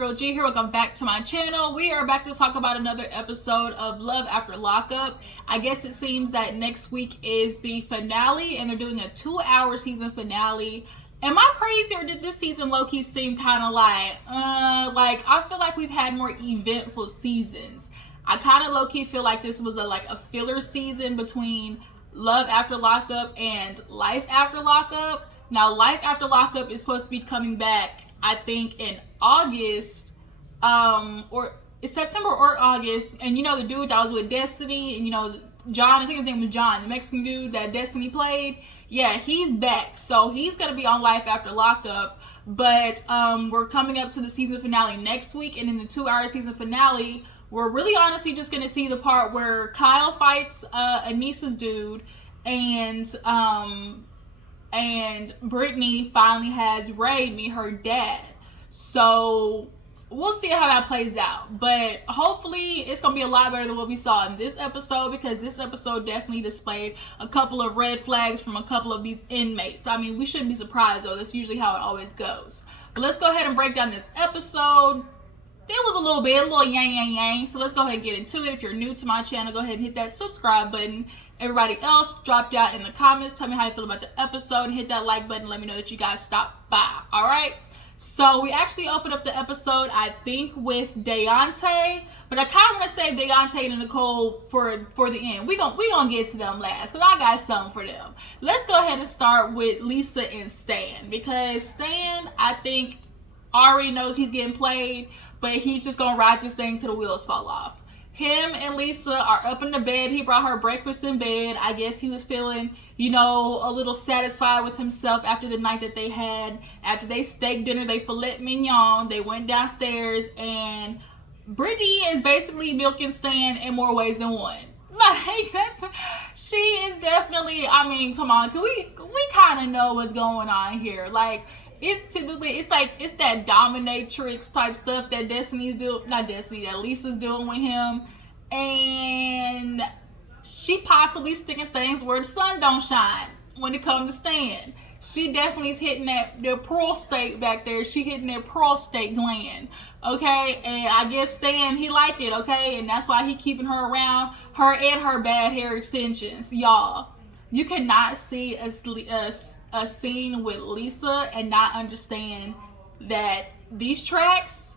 girl G here. Welcome back to my channel. We are back to talk about another episode of Love After Lockup. I guess it seems that next week is the finale and they're doing a 2-hour season finale. Am I crazy, or did this season low-key seem kind of like I feel like we've had more eventful seasons. I kind of low-key feel like this was a filler season between Love After Lockup and Life After Lockup. Now, Life After Lockup is supposed to be coming back, I think, in August, or September or August. And you know, the dude that was with Destiny, and you know, John, I think his name was John, the Mexican dude that Destiny played. Yeah, he's back. So he's going to be on Life After Lockup. But we're coming up to the season finale next week. And in the 2-hour season finale, we're really honestly just going to see the part where Kyle fights Anissa's dude. And Britney finally has Ray meet her dad. So we'll see how that plays out. But hopefully it's going to be a lot better than what we saw in this episode, because this episode definitely displayed a couple of red flags from a couple of these inmates. I mean, we shouldn't be surprised though. That's usually how it always goes. But let's go ahead and break down this episode. There was a little yang. So let's go ahead and get into it. If you're new to my channel, go ahead and hit that subscribe button. Everybody else, drop down in the comments. Tell me how you feel about the episode. And hit that like button. Let me know that you guys stopped by. Alright? So we actually opened up the episode, I think, with Daonte. But I kind of want to save Daonte and Nicole for the end. We gonna get to them last, because I got something for them. Let's go ahead and start with Lisa and Stan. Because Stan, I think, already knows he's getting played. But he's just going to ride this thing till the wheels fall off. Him and Lisa are up in the bed. He brought her breakfast in bed. I guess he was feeling, you know, a little satisfied with himself after the night that they had. After they steak dinner, they filet mignon. They went downstairs, and Britney is basically milking Stan in more ways than one. Like, she is definitely, I mean, come on. We kind of know what's going on here. Like, it's that dominatrix type stuff that that Lisa's doing with him. And she possibly sticking things where the sun don't shine when it comes to Stan. She definitely is hitting the prostate back there. She hitting that prostate gland. Okay, and I guess Stan, he like it, okay? And that's why he keeping her around, her and her bad hair extensions. Y'all, you cannot see a scene with Lisa and not understand that these tracks,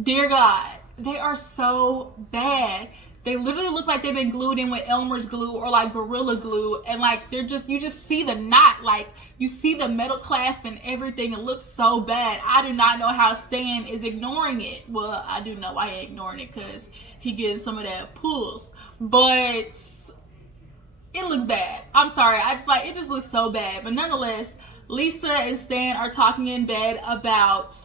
dear God, they are so bad. They literally look like they've been glued in with Elmer's glue or like Gorilla Glue, and like you just see the knot, like you see the metal clasp and everything. It looks so bad. I do not know how Stan is ignoring it. Well, I do know why he's ignoring it, because he getting some of that pulse, but it looks bad. I'm sorry. It just looks so bad. But nonetheless, Lisa and Stan are talking in bed about,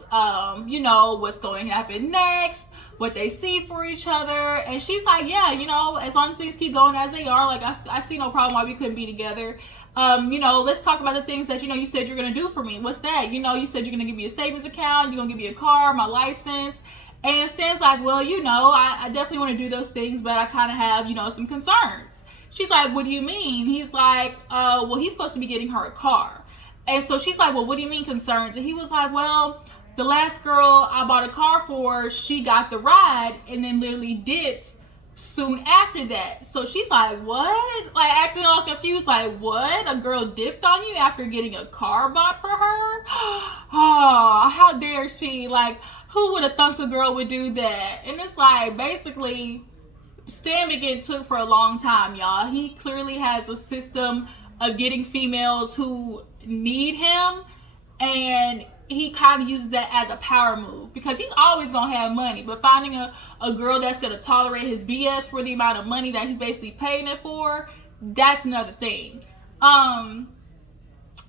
you know, what's going to happen next, what they see for each other. And she's like, yeah, you know, as long as things keep going as they are, like, I see no problem why we couldn't be together. You know, let's talk about the things that, you know, you said you're going to do for me. What's that? You know, you said you're going to give me a savings account. You're going to give me a car, my license. And Stan's like, well, you know, I definitely want to do those things, but I kind of have, you know, some concerns. She's like, what do you mean? He's like, well, he's supposed to be getting her a car. And so she's like, well, what do you mean concerns? And he was like, well, the last girl I bought a car for, she got the ride and then literally dipped soon after that. So she's like, what? Like, acting all confused, like, what? A girl dipped on you after getting a car bought for her? Oh, how dare she? Like, who would have thunk a girl would do that? And it's like, basically, Stan been getting took for a long time, y'all. He clearly has a system of getting females who need him, and he kind of uses that as a power move, because he's always gonna have money, but finding a girl that's gonna tolerate his BS for the amount of money that he's basically paying it for, that's another thing.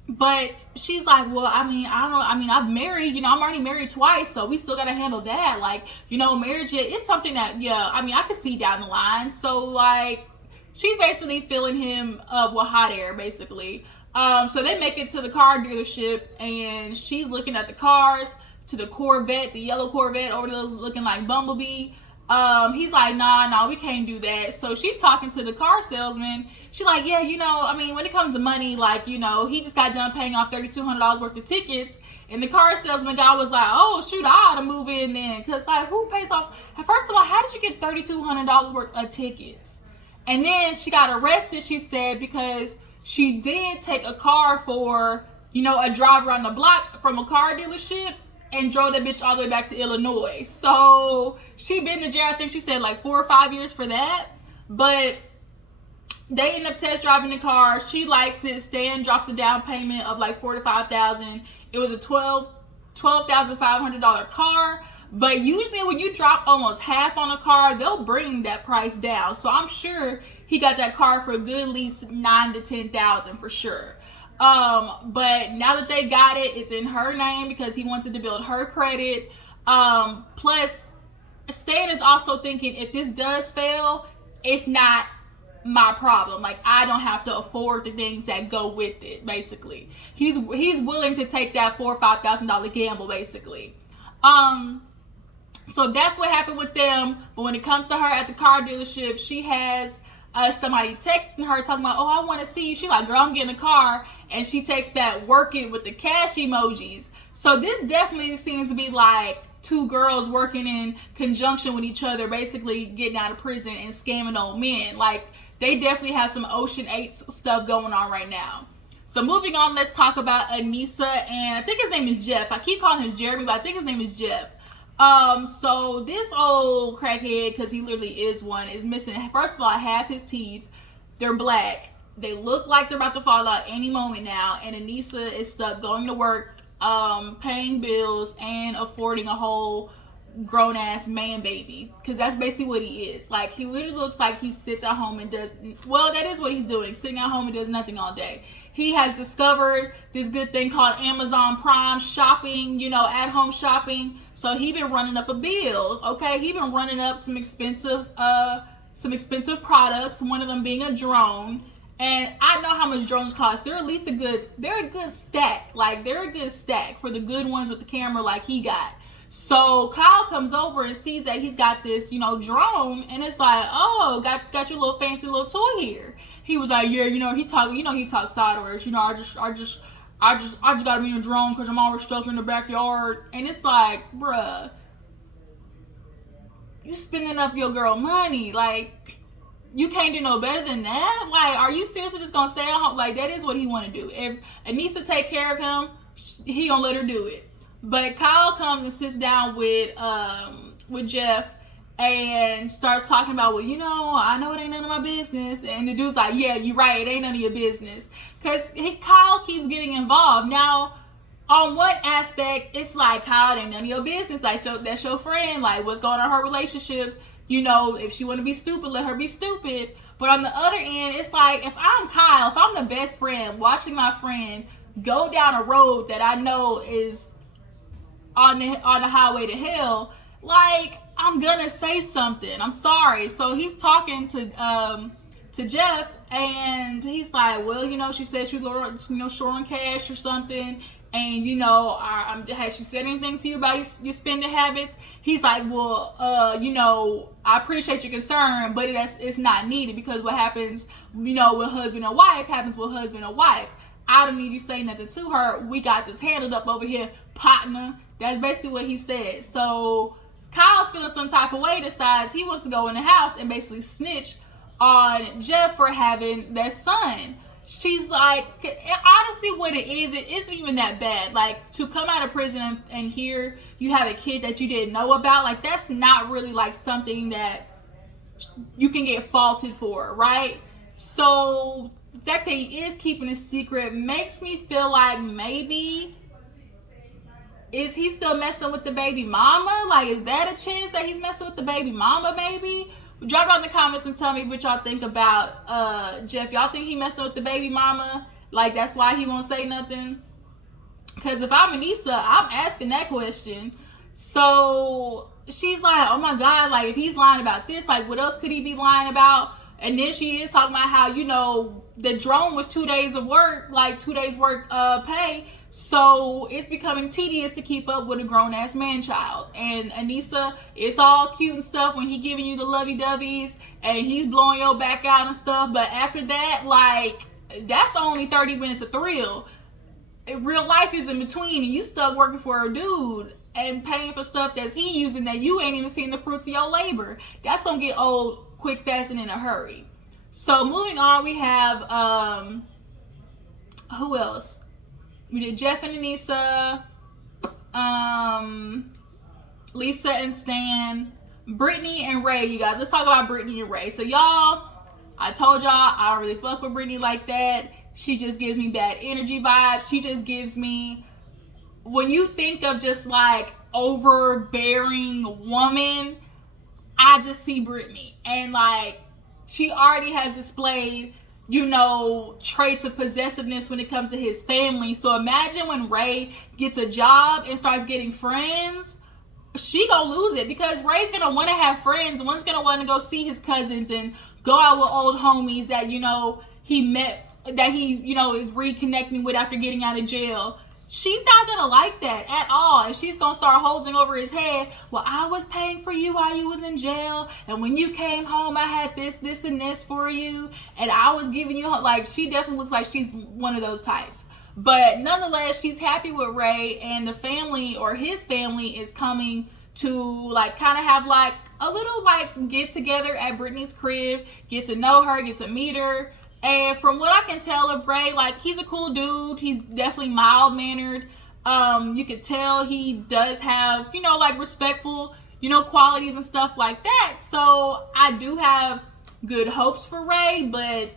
But she's like, well, I mean, I don't know. I mean, I'm married, you know, I'm already married twice, so we still got to handle that. Like, you know, marriage, it's something that, yeah, I mean, I could see down the line. So, like, she's basically filling him up with hot air, basically. So they make it to the car dealership, and she's looking at the cars, to the Corvette, the yellow Corvette over there looking like Bumblebee. He's like, nah, we can't do that. So she's talking to the car salesman. She's like, yeah, you know, I mean, when it comes to money, like, you know, he just got done paying off $3,200 worth of tickets. And the car salesman guy was like, oh, shoot, I ought to move in then. Because, like, who pays off? First of all, how did you get $3,200 worth of tickets? And then she got arrested, she said, because she did take a car for, a drive around the block from a car dealership and drove that bitch all the way back to Illinois. So she been to jail, I think she said like 4 or 5 years for that. But they end up test driving the car. She likes it. Stan drops a down payment of like $4,000 to $5,000. It was a $12,500 car. But usually when you drop almost half on a car, they'll bring that price down. So I'm sure he got that car for a good at least $9,000 to $10,000 for sure. But now that they got it, it's in her name because he wanted to build her credit. Plus, Stan is also thinking if this does fail, it's not my problem. Like, I don't have to afford the things that go with it, basically. He's willing to take that $4,000 or $5,000 gamble, basically. So that's what happened with them. But when it comes to her at the car dealership, she has somebody texting her talking about, oh, I want to see you. She's like, girl, I'm getting a car. And she texts that working with the cash emojis. So this definitely seems to be like two girls working in conjunction with each other, basically getting out of prison and scamming old men. Like, they definitely have some Ocean 8 stuff going on right now. So moving on, let's talk about Anissa, and I think his name is Jeff. I keep calling him Jeremy, but I think his name is Jeff. So this old crackhead, because he literally is one, is missing, first of all, half his teeth. They're black. They look like they're about to fall out any moment now, and Anissa is stuck going to work, paying bills, and affording a whole grown-ass man baby, because that's basically what he is. Like, he literally looks like he sits at home and does, well, that is what he's doing, sitting at home and does nothing all day. He has discovered this good thing called Amazon Prime shopping, at-home shopping. So he been running up a bill, okay? He been running up some expensive products, one of them being a drone. And I know how much drones cost. They're at least they're a good stack. Like, they're a good stack for the good ones with the camera like he got. So Kyle comes over and sees that he's got this, drone, and it's like, oh, got your little fancy little toy here. He was like, yeah, he talks sideways. I just got me a drone because I'm always stuck in the backyard. And it's like, bruh, you spending up your girl money. Like, you can't do no better than that. Like, are you seriously just gonna stay at home? Like, that is what he want to do. If Anissa take care of him, he gonna let her do it. But Kyle comes and sits down with Jeff and starts talking about, well, I know it ain't none of my business. And the dude's like, yeah, you're right, it ain't none of your business. Because Kyle keeps getting involved. Now, on one aspect, it's like, Kyle, it ain't none of your business. Like, that's your friend. Like, what's going on in her relationship? If she want to be stupid, let her be stupid. But on the other end, it's like, if I'm Kyle, if I'm the best friend, watching my friend go down a road that I know is on the highway to hell, like, I'm gonna say something. I'm sorry. So he's talking to Jeff, and he's like, well, she said she was, short on cash or something, and has she said anything to you about your spending habits? He's like, well, I appreciate your concern, but it's not needed, because what happens, with husband and wife happens with husband and wife. I don't need you saying nothing to her. We got this handled up over here, partner. That's basically what he said. So Kyle's feeling some type of way, decides he wants to go in the house and basically snitch on Jeff for having that son. She's like, honestly, what it is, it isn't even that bad. Like, to come out of prison and hear you have a kid that you didn't know about, like, that's not really like something that you can get faulted for, right? So the fact that he is keeping a secret makes me feel like maybe, is he still messing with the baby mama? Like, is that a chance that he's messing with the baby mama, maybe? Drop down in the comments and tell me what y'all think about Jeff. Y'all think he messing with the baby mama? Like, that's why he won't say nothing? Because if I'm Anissa, I'm asking that question. So she's like, oh my God, like, if he's lying about this, like, what else could he be lying about? And then she is talking about how, the drone was 2 days of work, like 2 days work pay. So it's becoming tedious to keep up with a grown-ass man-child. And Anissa, it's all cute and stuff when he giving you the lovey-doveys and he's blowing your back out and stuff. But after that, like, that's only 30 minutes of thrill. real life is in between, and you stuck working for a dude and paying for stuff that's he using that you ain't even seen the fruits of your labor. That's gonna get old quick, fast, and in a hurry. So moving on, we have who else? We did Jeff and Anissa, Lisa and Stan, Britney and Ray. You guys, let's talk about Britney and Ray. So y'all, I told y'all I don't really fuck with Britney like that. She just gives me bad energy vibes. She just gives me, when you think of just like overbearing woman, I just see Britney. And like, she already has displayed, you know, traits of possessiveness when it comes to his family. So imagine when Ray gets a job and starts getting friends, she gonna lose it, because Ray's gonna want to have friends. One's gonna want to go see his cousins and go out with old homies that, you know, he met, that he, you know, is reconnecting with after getting out of jail. She's not gonna like that at all. And she's gonna start holding over his head, well, I was paying for you while you was in jail, and when you came home I had this, this, and this for you, and I was giving you, like, she definitely looks like she's one of those types. But nonetheless, she's happy with Ray, and the family, or his family, is coming to like kind of have like a little like get together at Britney's crib, get to know her, get to meet her. And from what I can tell of Ray, like, he's a cool dude. He's definitely mild-mannered. You could tell he does have, you know, like, respectful, you know, qualities and stuff like that. So I do have good hopes for Ray, but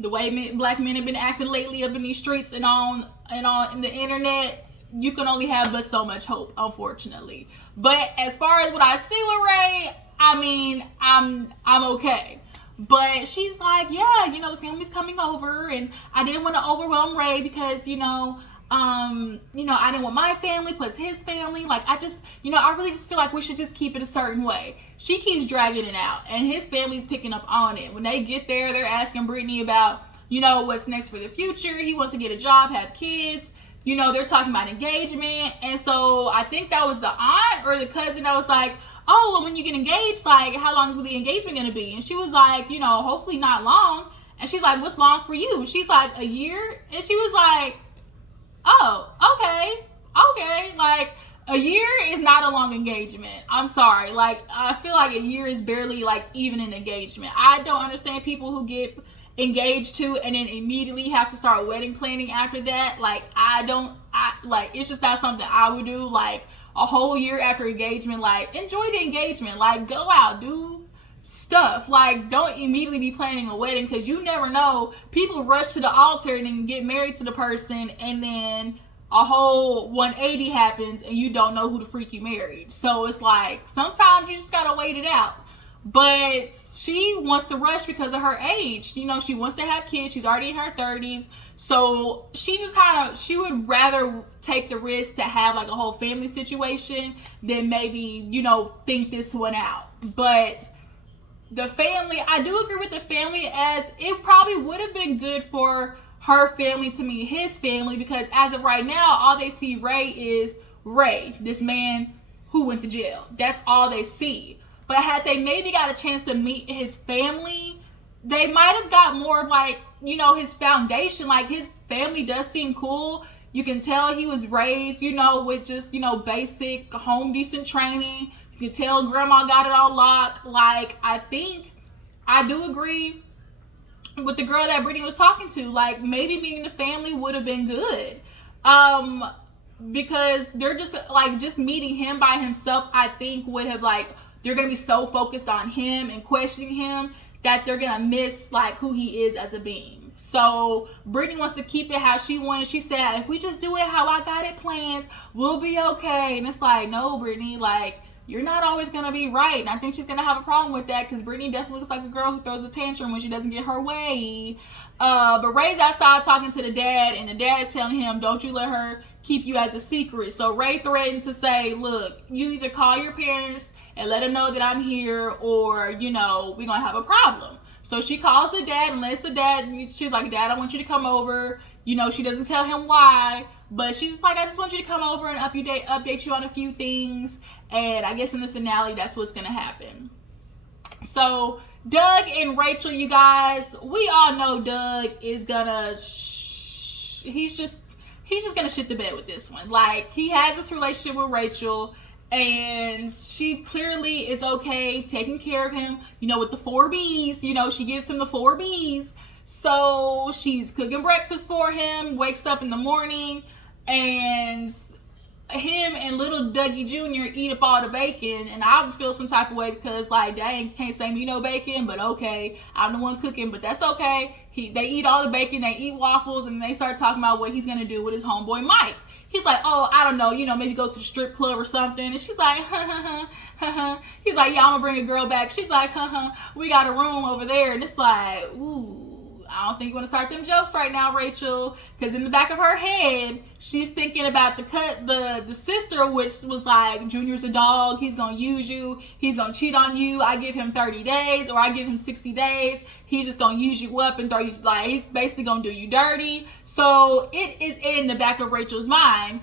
the way black men have been acting lately up in these streets and on the internet, you can only have but so much hope, unfortunately. But as far as what I see with Ray, I mean, I'm okay. But she's like, yeah, you know, the family's coming over, and I didn't want to overwhelm Ray because, you know, I didn't want my family plus his family. Like, I just, you know, I really just feel like we should just keep it a certain way. She keeps dragging it out, and his family's picking up on it. When they get there, they're asking Britney about, you know, what's next for the future. He wants to get a job, have kids. You know, they're talking about engagement. And so I think that was the aunt or the cousin that was like, oh, well, when you get engaged, like, how long is the engagement going to be? And she was like, you know, hopefully not long. And she's like, what's long for you? She's like, a year? And she was like, oh, okay. Like, a year is not a long engagement. I'm sorry. Like, I feel like a year is barely, like, even an engagement. I don't understand people who get engaged to and then immediately have to start wedding planning after that. Like, it's just not something I would do. Like, a whole year after engagement, like, enjoy the engagement. Like, go out, do stuff. Like, don't immediately be planning a wedding, because you never know. People rush to the altar and then get married to the person, and then a whole 180 happens and you don't know who the freak you married. So it's like, sometimes you just gotta wait it out. But she wants to rush because of her age. You know, she wants to have kids. She's already in her 30s. So she just she would rather take the risk to have like a whole family situation than maybe, you know, think this one out. But the family, I do agree with the family, as it probably would have been good for her family to meet his family, because as of right now, all they see Ray is Ray, this man who went to jail. That's all they see. But had they maybe got a chance to meet his family, they might have got more of like, you know, his foundation. Like, his family does seem cool. You can tell he was raised, you know, with just, you know, basic home decent training. You can tell grandma got it all locked. Like, I think I do agree with the girl that Britney was talking to. Like, maybe meeting the family would have been good. Because they're just like, just meeting him by himself, I think would have like, they're going to be so focused on him and questioning him that they're going to miss like who he is as a being. So Britney wants to keep it how she wanted. She said, if we just do it how I got it planned, we'll be okay. And it's like, no, Britney, like, you're not always going to be right. And I think she's going to have a problem with that, because Britney definitely looks like a girl who throws a tantrum when she doesn't get her way. But Ray's outside talking to the dad, and the dad's telling him, don't you let her keep you as a secret. So Ray threatened to say, look, you either call your parents and let them know that I'm here, or, you know, we're going to have a problem. So she calls the dad and lets the dad, she's like, Dad, I want you to come over. You know, she doesn't tell him why, but she's just like, I just want you to come over and update you on a few things. And I guess in the finale, that's what's going to happen. So Doug and Rachel, you guys, we all know Doug is going to he's just gonna shit the bed with this one. Like, he has this relationship with Rachel, and she clearly is okay taking care of him, you know, with the 4 B's. You know, she gives him the 4 B's. So she's cooking breakfast for him, wakes up in the morning, and him and little Dougie Jr. eat up all the bacon, and I would feel some type of way because, like, dang, can't say me no bacon, but okay, I'm the one cooking, but that's okay. They eat all the bacon, they eat waffles, and they start talking about what he's gonna do with his homeboy Mike. He's like, oh, I don't know, you know, maybe go to the strip club or something. And she's like, he's like, yeah, I'm gonna bring a girl back. She's like, we got a room over there. And it's like, ooh, I don't think you want to start them jokes right now, Rachel. Because in the back of her head, she's thinking about the sister, which was like, Junior's a dog. He's going to use you. He's going to cheat on you. I give him 30 days or I give him 60 days. He's just going to use you up and throw you, like, he's basically going to do you dirty. So it is in the back of Rachel's mind.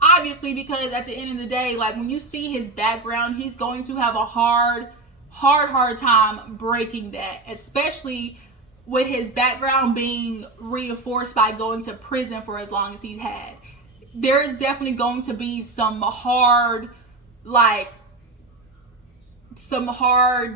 Obviously, because at the end of the day, like, when you see his background, he's going to have a hard time breaking that, especially with his background being reinforced by going to prison for as long as he's had. There is definitely going to be some hard,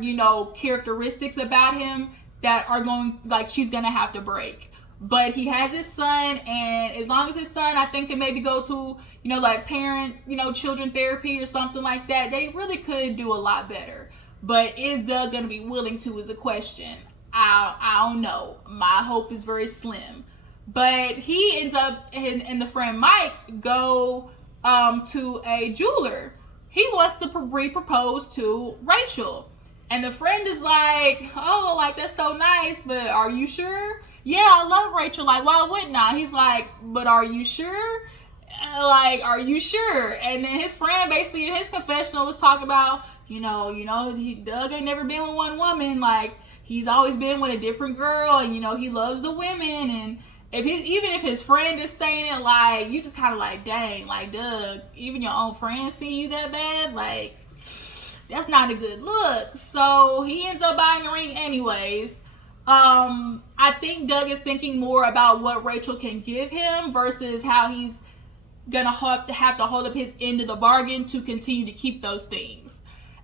you know, characteristics about him that are going, like, she's gonna have to break. But he has his son, and as long as his son, I think, can maybe go to, you know, like, parent, you know, children therapy or something like that, they really could do a lot better. But is Doug gonna be willing to, is a question. I don't know. My hope is very slim. But he ends up, and the friend Mike go to a jeweler. He wants to re-propose to Rachel. And the friend is like, oh, like, that's so nice, but are you sure? Yeah, I love Rachel. Like, why wouldn't I? He's like, but are you sure? Like, are you sure? And then his friend basically in his confessional was talking about, you know, Doug ain't never been with one woman. Like, he's always been with a different girl, and, you know, he loves the women. And even if his friend is saying it, like, you just kind of like, dang, like, Doug, even your own friends see you that bad? Like, that's not a good look. So he ends up buying the ring anyways. I think Doug is thinking more about what Rachel can give him versus how he's gonna have to hold up his end of the bargain to continue to keep those things.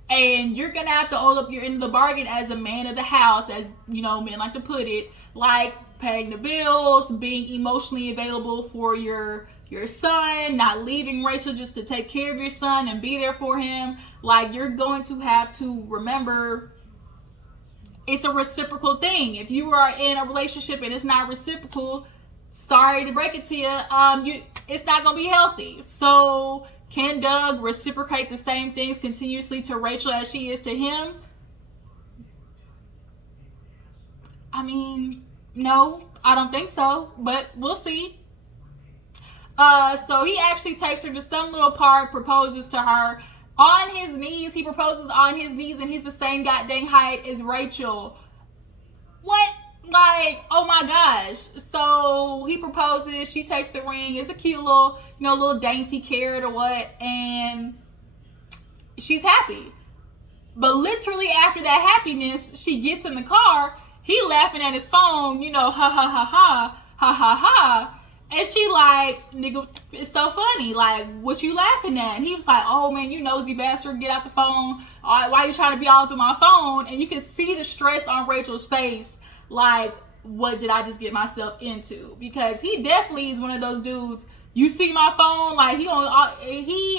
And you're gonna have to hold up your end of the bargain as a man of the house, as, you know, men like to put it, like paying the bills, being emotionally available for your son, not leaving Rachel just to take care of your son and be there for him. Like, you're going to have to remember, it's a reciprocal thing. If you are in a relationship and it's not reciprocal, sorry to break it to you, it's not gonna be healthy. So can Doug reciprocate the same things continuously to Rachel as she is to him? I mean, no, I don't think so, but we'll see. So he actually takes her to some little park, proposes to her on his knees. He proposes on his knees, and he's the same goddamn height as Rachel. What? Like, oh my gosh. So he proposes, she takes the ring. It's a cute little, you know, little dainty carrot or what, and she's happy. But literally after that happiness, she gets in the car, he laughing at his phone, you know, ha ha ha ha, ha ha ha. And she like, nigga, it's so funny. Like, what you laughing at? And he was like, oh man, you nosy bastard, get out the phone. Why you trying to be all up in my phone? And you can see the stress on Rachel's face. Like, what did I just get myself into? Because he definitely is one of those dudes, you see my phone, like, he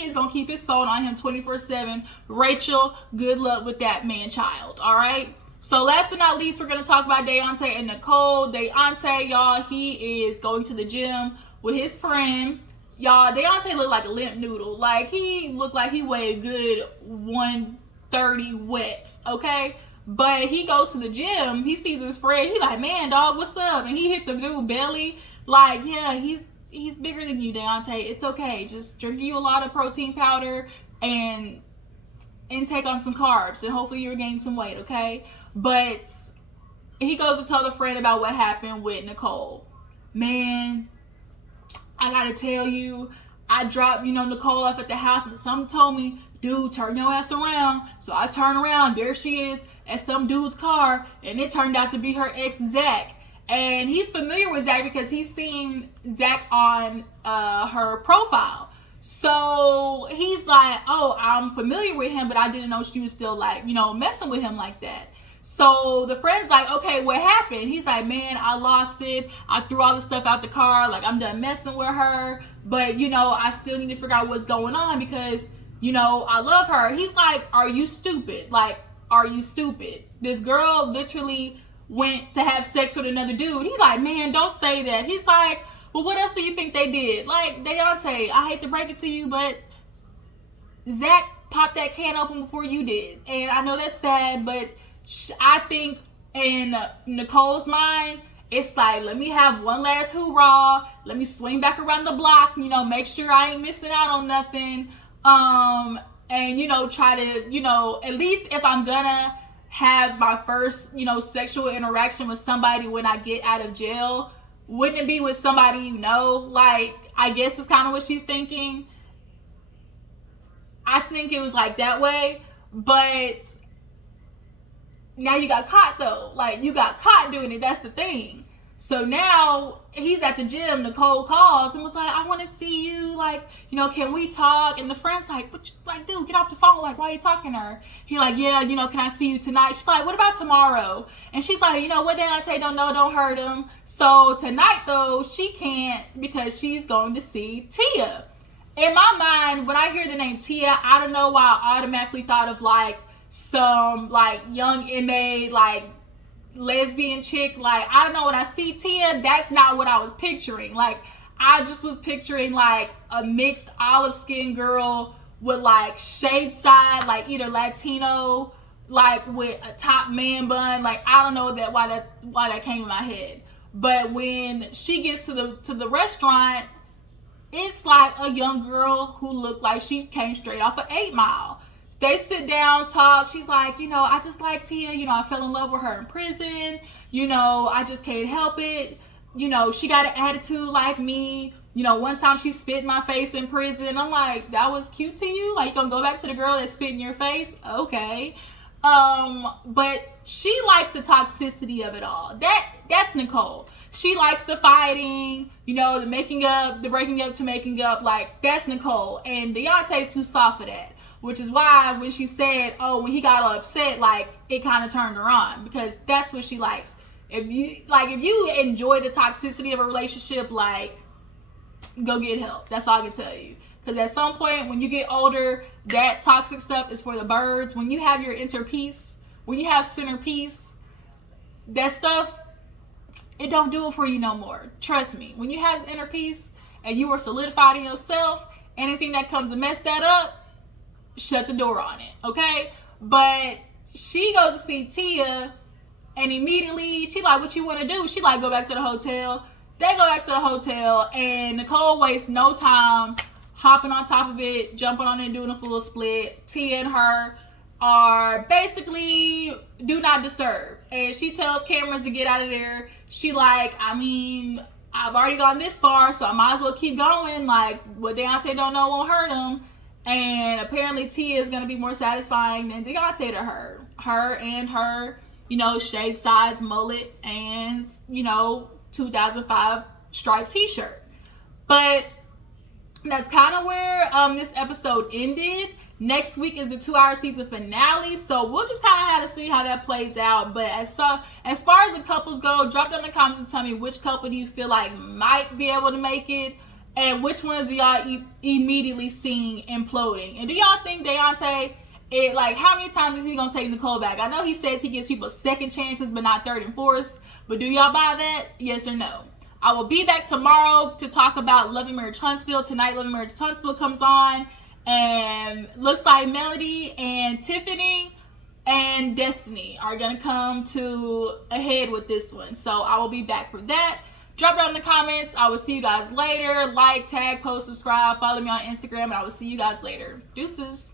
is gonna keep his phone on him 24/7. Rachel, good luck with that man-child, all right? So last but not least, we're going to talk about Daonte and Nicole. Daonte, y'all, he is going to the gym with his friend. Y'all, Daonte looked like a limp noodle. Like, he looked like he weighed a good 130 wet, okay? But he goes to the gym. He sees his friend. He like, man, dog, what's up? And he hit the dude belly. Like, yeah, he's bigger than you, Daonte. It's okay. Just drink you a lot of protein powder and intake on some carbs. And hopefully you'll gain some weight, okay? But he goes to tell the friend about what happened with Nicole. Man, I gotta tell you, I dropped, you know, Nicole off at the house, and some told me, dude, turn your ass around. So I turn around, there she is at some dude's car, and it turned out to be her ex, Zach. And he's familiar with Zach because he's seen Zach on her profile. So he's like, oh, I'm familiar with him, but I didn't know she was still like, you know, messing with him like that. So the friend's like, okay, what happened? He's like, man, I lost it. I threw all the stuff out the car. Like, I'm done messing with her. But, you know, I still need to figure out what's going on because, you know, I love her. He's like, are you stupid? Like, are you stupid? This girl literally went to have sex with another dude. He's like, man, don't say that. He's like, well, what else do you think they did? Like, Daonte, I hate to break it to you, but Zach popped that can open before you did. And I know that's sad, but I think in Nicole's mind, it's like, let me have one last hoorah. Let me swing back around the block, you know, make sure I ain't missing out on nothing. And, you know, try to, you know, at least if I'm gonna have my first, you know, sexual interaction with somebody when I get out of jail, wouldn't it be with somebody you know? Like, I guess it's kind of what she's thinking. I think it was like that way, but now you got caught though. Like, you got caught doing it. That's the thing. So now he's at the gym. Nicole calls and was like, I want to see you. Like, you know, can we talk? And the friend's like, what you, like, dude, get off the phone. Like, why are you talking to her? He like, yeah, you know, can I see you tonight? She's like, what about tomorrow? And she's like, you know what, Daonte, don't know, don't hurt him. So tonight though, she can't because she's going to see Tia. In my mind, when I hear the name Tia, I don't know why I automatically thought of like some like young MA, like lesbian chick. Like, I don't know, when I see Tia, that's not what I was picturing. Like, I just was picturing like a mixed olive skin girl with like shaved side, like either Latino, like with a top man bun. Like, I don't know why that came in my head. But when she gets to the restaurant, it's like a young girl who looked like she came straight off of 8 Mile. They sit down, talk. She's like, you know, I just like Tia. You know, I fell in love with her in prison. You know, I just can't help it. You know, she got an attitude like me. You know, one time she spit in my face in prison. I'm like, that was cute to you? Like, you gonna go back to the girl that spit in your face? Okay. But she likes the toxicity of it all. That's Nicole. She likes the fighting, you know, the making up, the breaking up to making up. Like, that's Nicole. And Daonte's too soft for that. Which is why when she said, oh, when he got all upset, like, it kind of turned her on. Because that's what she likes. If you enjoy the toxicity of a relationship, like, go get help. That's all I can tell you. Because at some point, when you get older, that toxic stuff is for the birds. When you have your inner peace, when you have center peace, that stuff, it don't do it for you no more. Trust me. When you have inner peace and you are solidified in yourself, anything that comes to mess that up, shut the door on it, okay? But she goes to see Tia, and immediately she like, what you want to do? She like, go back to the hotel. They go back to the hotel, and Nicole wastes no time hopping on top of it, jumping on it, and doing a full split. Tia and her are basically do not disturb, and she tells cameras to get out of there. She like, I mean, I've already gone this far, so I might as well keep going. Like, what Daonte don't know won't hurt him. And apparently Tia is going to be more satisfying than Daonte to her. Her and her, you know, shaved sides, mullet, and, you know, 2005 striped t-shirt. But that's kind of where this episode ended. Next week is the 2-hour season finale, so we'll just kind of have to see how that plays out. But as far as the couples go, drop down in the comments and tell me which couple do you feel like might be able to make it, and which ones do y'all immediately seeing imploding. And do y'all think Daonte, like, how many times is he gonna take Nicole back? I know he says he gives people second chances, but not third and fourth. But do y'all buy that? Yes or no? I will be back tomorrow to talk about Love and Marriage Huntsville. Tonight, Love and Marriage Huntsville comes on, and looks like Melody and Tiffany and Destiny are gonna come to a head with this one. So I will be back for that. Drop down in the comments. I will see you guys later. Like, tag, post, subscribe, follow me on Instagram, and I will see you guys later. Deuces.